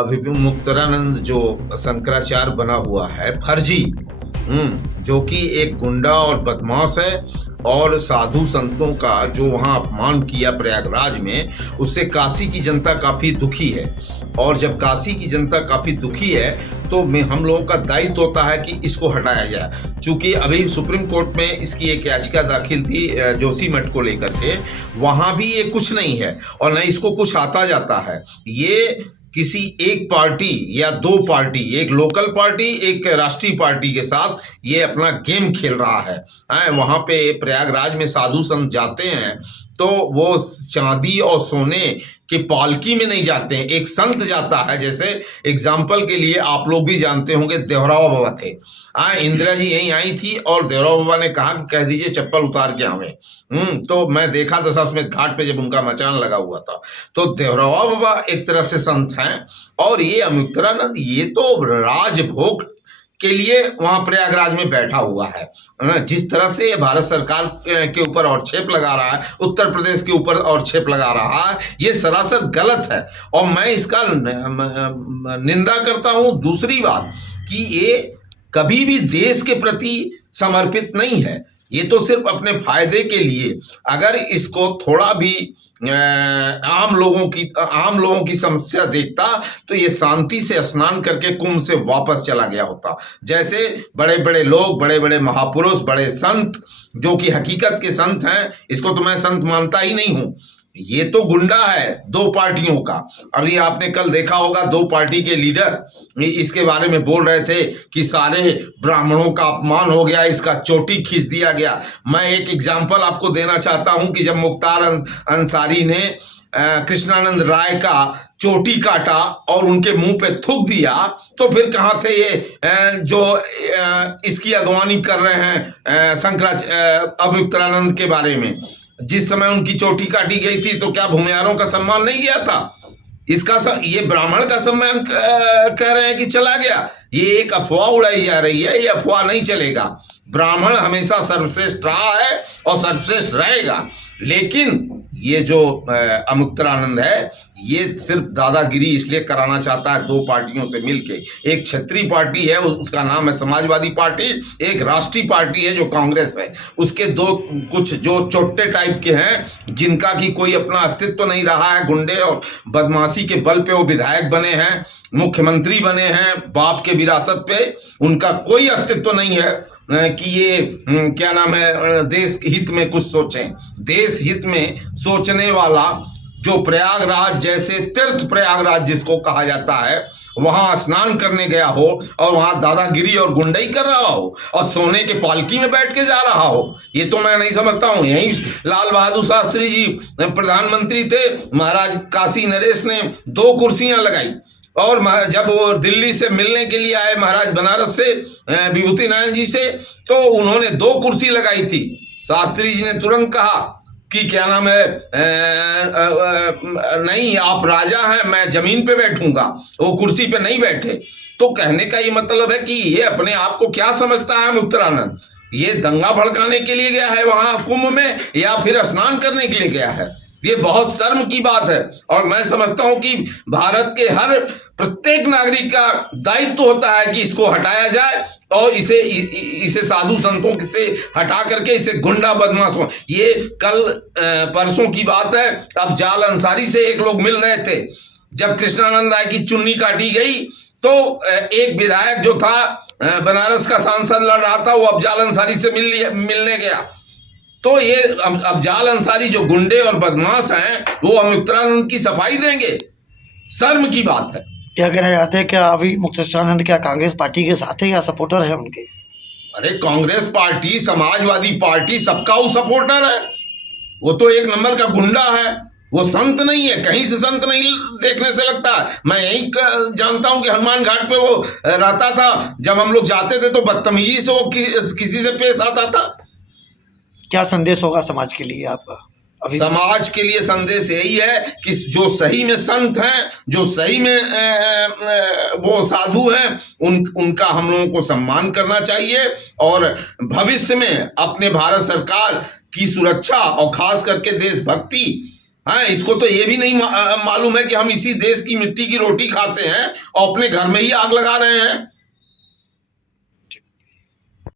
मुक्तरानंद जो शंकराचार्य बना हुआ है फर्जी, जो कि एक गुंडा और बदमाश है, और साधु संतों का जो वहाँ अपमान किया प्रयागराज में, उससे काशी की जनता काफ़ी दुखी है। और जब काशी की जनता काफ़ी दुखी है तो हम लोगों का दायित्व होता है कि इसको हटाया जाए। चूँकि अभी सुप्रीम कोर्ट में इसकी एक याचिका दाखिल थी जोशी मठ को लेकर के, वहाँ भी ये कुछ नहीं है और न इसको कुछ आता जाता है। ये किसी एक पार्टी या दो पार्टी, एक लोकल पार्टी एक राष्ट्रीय पार्टी के साथ ये अपना गेम खेल रहा है। वहाँ पे प्रयागराज में साधु संत जाते हैं तो वो चांदी और सोने के पालकी में नहीं जाते हैं। एक संत जाता है, जैसे एग्जाम्पल के लिए आप लोग भी जानते होंगे देवराव बाबा थे। इंदिरा जी यहीं आई थी और देवराव बाबा ने कहा कि कह दीजिए चप्पल उतार के आवे। तो मैं देखा दशाश्वमेध घाट पे जब उनका मचान लगा हुआ था। तो देवराव बाबा एक तरह से संत हैं, और ये अमुक्तरानंद ये तो राजभोग के लिए वहां प्रयागराज में बैठा हुआ है। जिस तरह से भारत सरकार के ऊपर और छेप लगा रहा है, उत्तर प्रदेश के ऊपर और छेप लगा रहा है, ये सरासर गलत है और मैं इसका निंदा करता हूं। दूसरी बात कि ये कभी भी देश के प्रति समर्पित नहीं है, ये तो सिर्फ अपने फायदे के लिए। अगर इसको थोड़ा भी आम लोगों की समस्या देखता तो ये शांति से स्नान करके कुंभ से वापस चला गया होता। जैसे बड़े बड़े लोग, बड़े बड़े महापुरुष, बड़े संत जो कि हकीकत के संत हैं, इसको तो मैं संत मानता ही नहीं हूं। ये तो गुंडा है दो पार्टियों का। अभी आपने कल देखा होगा दो पार्टी के लीडर इसके बारे में बोल रहे थे कि सारे ब्राह्मणों का अपमान हो गया, इसका चोटी खींच दिया गया। मैं एक एग्जांपल आपको देना चाहता हूं कि जब मुख्तार अंसारी ने कृष्णानंद राय का चोटी काटा और उनके मुंह पे थूक दिया, तो फिर कहाँ थे ये जो इसकी अगवानी कर रहे हैं अमुक्तरानंद के बारे में। जिस समय उनकी चोटी काटी गई थी तो क्या भूमिहारों का सम्मान नहीं गया था? ये ब्राह्मण का सम्मान कह रहे हैं कि चला गया। ये एक अफवाह उड़ाई जा रही है, ये अफवाह नहीं चलेगा। ब्राह्मण हमेशा सर्वश्रेष्ठ रहा है और सर्वश्रेष्ठ रहेगा। लेकिन ये जो अमुक्तरानंद है ये सिर्फ दादागिरी इसलिए कराना चाहता है दो पार्टियों से मिलके। एक क्षेत्रीय पार्टी है, उसका नाम है समाजवादी पार्टी, एक राष्ट्रीय पार्टी है जो कांग्रेस है। उसके दो कुछ जो चोट्टे टाइप के हैं जिनका कि कोई अपना अस्तित्व नहीं रहा है, गुंडे और बदमाशी के बल पे वो विधायक बने हैं, मुख्यमंत्री बने हैं, बाप के विरासत पे उनका कोई अस्तित्व नहीं है कि ये क्या नाम है देश हित में कुछ सोचें। देश हित में सोचने वाला जो प्रयागराज जैसे तीर्थ प्रयागराज जिसको कहा जाता है, वहां स्नान करने गया हो और वहां दादागिरी और गुंडई कर रहा हो और सोने के पालकी में बैठ के जा रहा हो, ये तो मैं नहीं समझता हूं। यही लाल बहादुर शास्त्री जी प्रधानमंत्री थे, महाराज काशी नरेश ने 2 कुर्सियां लगाई और जब वो दिल्ली से मिलने के लिए आए महाराज बनारस से विभूति नारायण जी से, तो उन्होंने 2 कुर्सी लगाई थी। शास्त्री जी ने तुरंत कहा कि क्या नाम है नहीं, आप राजा हैं, मैं जमीन पे बैठूंगा, वो कुर्सी पे नहीं बैठे। तो कहने का ये मतलब है कि ये अपने आप को क्या समझता है मुक्तरानंद? ये दंगा भड़काने के लिए गया है वहां कुंभ में या फिर स्नान करने के लिए गया है? ये बहुत शर्म की बात है। और मैं समझता हूं कि भारत के हर प्रत्येक नागरिक का दायित्व होता है कि इसको हटाया जाए और इसे साधु संतों से हटा करके इसे गुंडा बदमाशों। ये कल परसों की बात है, अब जाल अंसारी से एक लोग मिल रहे थे। जब कृष्णानंद राय की चुन्नी काटी गई तो एक विधायक जो था बनारस का सांसद लड़ रहा था, वो अफजाल अंसारी से मिलने गया। तो ये अफजाल अंसारी जो गुंडे और बदमाश हैं वो अमुक्तरानंद की सफाई देंगे? शर्म की बात है। क्या कहना चाहते हैं, क्या अभी मुक्तरानंद क्या कांग्रेस पार्टी के साथ है या सपोर्टर है उनके? अरे कांग्रेस पार्टी, समाजवादी पार्टी, सबका वो सपोर्टर है। वो तो एक नंबर का गुंडा है, वो संत नहीं है, कहीं से संत नहीं देखने से लगता। मैं यही जानता हूं कि हनुमान घाट पे वो रहता था, जब हम लोग जाते थे तो बदतमीजी से वो किसी से पेश आता था। क्या संदेश होगा समाज के लिए आपका? अभी समाज के लिए संदेश यही है कि जो सही में संत हैं, जो सही में वो साधु हैं, उनका हम लोगों को सम्मान करना चाहिए और भविष्य में अपने भारत सरकार की सुरक्षा और खास करके देशभक्ति हाँ, इसको तो ये भी नहीं मालूम है कि हम इसी देश की मिट्टी की रोटी खाते हैं और अपने घर में ही आग लगा रहे हैं।